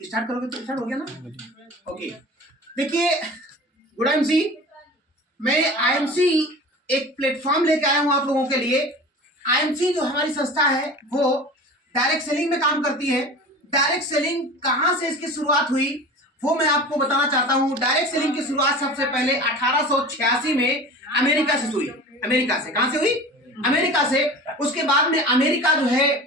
Start करोगे तो start हो गया ना। ओके, देखिए गुड आईएमसी, मैं आईएमसी एक प्लेटफॉर्म लेके आया हूं आप लोगों के लिए। आईएमसी जो हमारी संस्था है वो डायरेक्ट सेलिंग में काम करती है। डायरेक्ट सेलिंग कहां से इसकी शुरुआत हुई वो मैं आपको बताना चाहता हूं। डायरेक्ट सेलिंग की शुरुआत सबसे पहले 1886 में अमेरिका से हुई। अमेरिका से, कहां से हुई? अमेरिका से। उसके बाद में अमेरिका जो है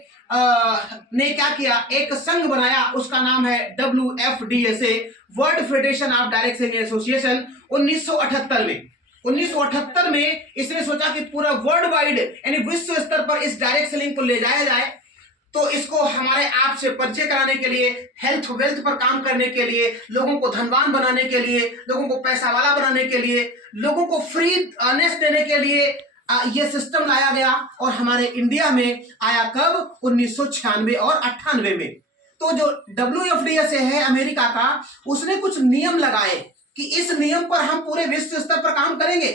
ने क्या किया, एक संघ बनाया, उसका नाम है WFDSA, world federation of direct selling association. 1978 में इसने सोचा कि पूरा वर्ल्ड वाइड यानी विश्व स्तर पर इस डायरेक्ट सेलिंग को ले जाया जाए। तो इसको हमारे आप से परिचय कराने के लिए, हेल्थ वेल्थ पर काम करने के लिए, लोगों को धनवान बनाने के लिए, लोगों को पैसा वाला बनाने के लिए, लोगों को फ्री नेस देने के लिए ये सिस्टम लाया गया। और हमारे इंडिया में आया कब? 1996 और 98 में। तो जो WFDSA है अमेरिका का, उसने कुछ नियम लगाए कि इस नियम पर हम पूरे विश्व स्तर पर काम करेंगे।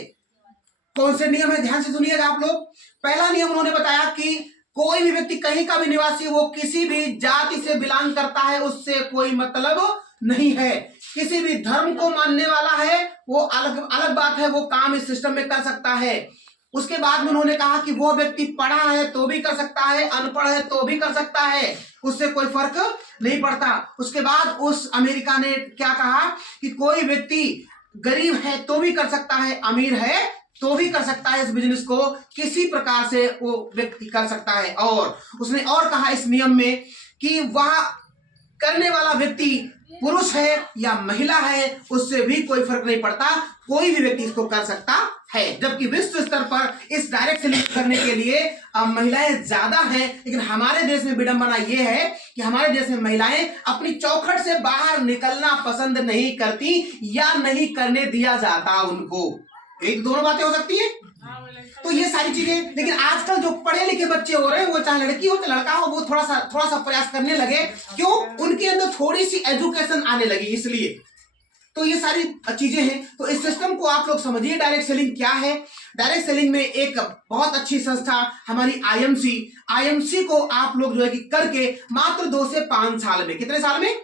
कौन से नियम है, ध्यान से सुनिएगा आप लोग। पहला नियम उन्होंने बताया कि कोई भी व्यक्ति कहीं का भी निवासी, वो किसी भी जाति से बिलोंग करता है, उससे कोई मतलब नहीं है। किसी भी धर्म को मानने वाला है वो अलग अलग बात है, वो काम इस सिस्टम में कर सकता है। उसके बाद में उन्होंने कहा कि वो व्यक्ति पढ़ा है तो भी कर सकता है, अनपढ़ है तो भी कर सकता है, उससे कोई फर्क नहीं पड़ता। उसके बाद उस अमेरिका ने क्या कहा कि कोई व्यक्ति गरीब है तो भी कर सकता है, अमीर है तो भी कर सकता है, इस बिजनेस को किसी प्रकार से वो व्यक्ति कर सकता है। और उसने और कहा इस नियम में कि वह करने वाला व्यक्ति पुरुष है या महिला है, उससे भी कोई फर्क नहीं पड़ता, कोई भी व्यक्ति इसको कर सकता है। जबकि विश्व स्तर पर इस डायरेक्ट सेलिंग करने के लिए महिलाएं ज्यादा हैं, लेकिन हमारे देश में विडंबना यह है कि हमारे देश में महिलाएं अपनी चौखट से बाहर निकलना पसंद नहीं करती या नहीं करने दिया जाता उनको। एक दोनों बातें हो सकती है। तो ये सारी चीजें, लेकिन आजकल जो पढ़े लिखे बच्चे हो रहे हैं, वो चाहे लड़की हो चाहे लड़का हो, वो थोड़ा सा प्रयास करने लगे। क्यों? उनके अंदर थोड़ी सी एजुकेशन आने लगी, इसलिए। तो ये सारी चीजें हैं। तो इस सिस्टम को आप लोग समझिए, डायरेक्ट सेलिंग क्या है। डायरेक्ट सेलिंग में एक बहुत अच्छी संस्था हमारी आईएमसी को आप लोग जो है कि करके मात्र 2 से 5 साल में, कितने साल में?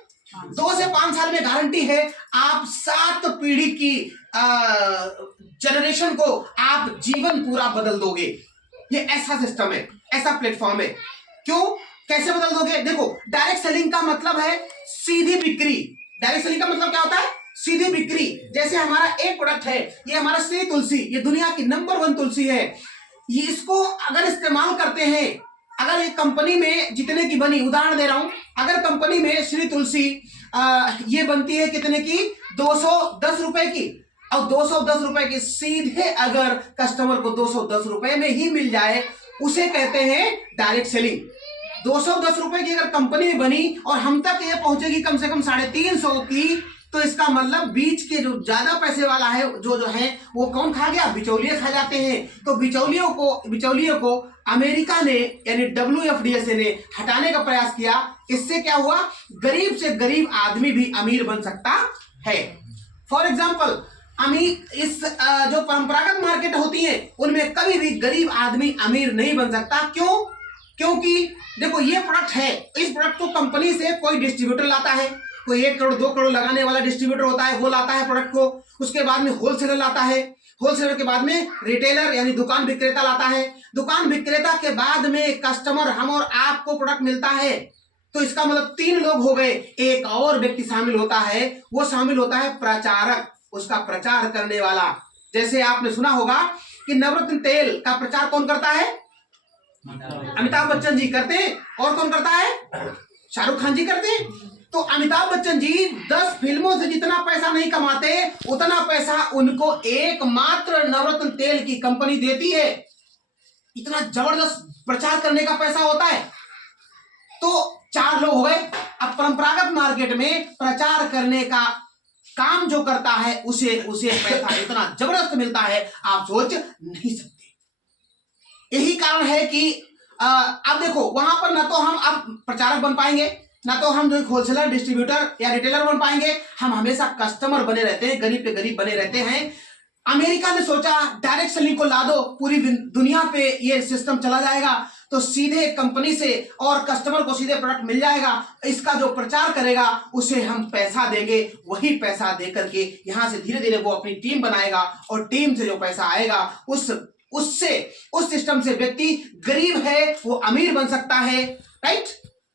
2 से 5 साल में गारंटी है आप 7 पीढ़ी की जनरेशन को आप जीवन पूरा बदल दोगे। ये ऐसा सिस्टम है, ऐसा प्लेटफॉर्म है। क्यों? कैसे बदल दोगे? देखो, डायरेक्ट सेलिंग का मतलब है सीधी बिक्री। डायरेक्ट सेलिंग का मतलब क्या होता है? सीधी बिक्री। जैसे हमारा एक प्रोडक्ट है, ये हमारा श्री तुलसी, ये दुनिया की नंबर 1 तुलसी है। ये इसको अगर इस्तेमाल करते हैं, अगर एक कंपनी में जितने की बनी, उदाहरण दे रहा हूं, अगर कंपनी में श्री तुलसी ये बनती है कितने की? 210 रुपए की। और 210 रुपए की सीधे अगर कस्टमर को 210 रुपए में ही मिल जाए, उसे कहते हैं डायरेक्ट सेलिंग। 210 रुपए की अगर कंपनी में बनी और हम तक ये पहुंचेगी कम से कम 350 की, तो इसका मतलब बीच के जो ज्यादा पैसे वाला है, जो है वो कौन खा गया? बिचौलिए खा जाते हैं। तो बिचौलियों को अमेरिका ने यानी WFDSA ने हटाने का प्रयास किया। इससे क्या हुआ? गरीब से गरीब आदमी भी अमीर बन सकता है। फॉर एग्जाम्पल, इस जो परंपरागत मार्केट होती है, उनमें कभी भी गरीब आदमी अमीर नहीं बन सकता। क्यों? क्योंकि देखो, ये प्रोडक्ट है, इस प्रोडक्ट को कंपनी से कोई डिस्ट्रीब्यूटर लाता है, कोई 1 करोड़ 2 करोड़ लगाने वाला डिस्ट्रीब्यूटर होता है, वो लाता है प्रोडक्ट को। उसके बाद में होलसेलर लाता है, होलसेलर के बाद में रिटेलर यानी दुकान विक्रेता लाता है, दुकान विक्रेता के बाद में कस्टमर, हम और आपको प्रोडक्ट मिलता है। तो इसका मतलब 3 लोग हो गए। एक और व्यक्ति शामिल होता है, वो शामिल होता है प्रचारक, उसका प्रचार करने वाला। जैसे आपने सुना होगा कि नवरत्न तेल का प्रचार कौन करता है? अमिताभ बच्चन जी करते हैं। और कौन करता है? शाहरुख खान जी करते हैं। तो अमिताभ बच्चन जी 10 फिल्मों से जितना पैसा नहीं कमाते, उतना पैसा उनको एकमात्र नवरत्न तेल की कंपनी देती है। इतना जबरदस्त प्रचार करने का पैसा होता है। तो 4 लोग हो गए। अब परंपरागत मार्केट में प्रचार करने का काम जो करता है, उसे पैसा इतना जबरदस्त मिलता है, आप सोच नहीं सकते। यही कारण है कि अब देखो, वहां पर ना तो हम अब प्रचारक बन पाएंगे, ना तो हम जो होलसेलर, डिस्ट्रीब्यूटर या रिटेलर बन पाएंगे। हम हमेशा कस्टमर बने रहते हैं, गरीब पे गरीब बने रहते हैं। अमेरिका ने सोचा डायरेक्ट सेलिंग को ला दो, पूरी दुनिया पे ये सिस्टम चला जाएगा। तो सीधे कंपनी से और कस्टमर को सीधे प्रोडक्ट मिल जाएगा। इसका जो प्रचार करेगा उसे हम पैसा देंगे, वही पैसा दे करके यहां से धीरे धीरे वो अपनी टीम बनाएगा और टीम से जो पैसा आएगा उस सिस्टम से व्यक्ति गरीब है वो अमीर बन सकता है, राइट।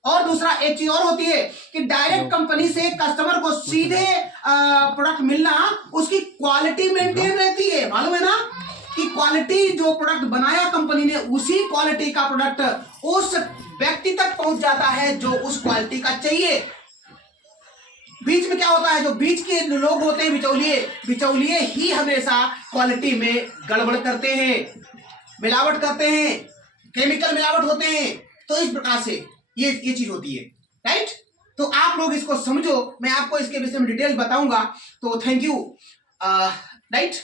और दूसरा एक चीज और होती है कि डायरेक्ट कंपनी से कस्टमर को सीधे प्रोडक्ट मिलना, उसकी क्वालिटी मेंटेन रहती है, मालूम है ना कि क्वालिटी जो प्रोडक्ट बनाया कंपनी ने उसी क्वालिटी का प्रोडक्ट उस व्यक्ति तक पहुंच जाता है जो उस क्वालिटी का चाहिए। बीच में क्या होता है, जो बीच के लोग होते हैं बिचौलिए ही हमेशा क्वालिटी में गड़बड़ करते हैं, मिलावट करते हैं, केमिकल मिलावट होते हैं। तो इस प्रकार से ये चीज होती है, राइट। तो आप लोग इसको समझो, मैं आपको इसके विषय में डिटेल बताऊंगा। तो thank you, right.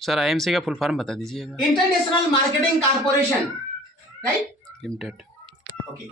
Sir IMC का फुल फॉर्म बता दीजिएगा। International marketing corporation, right, limited. Okay.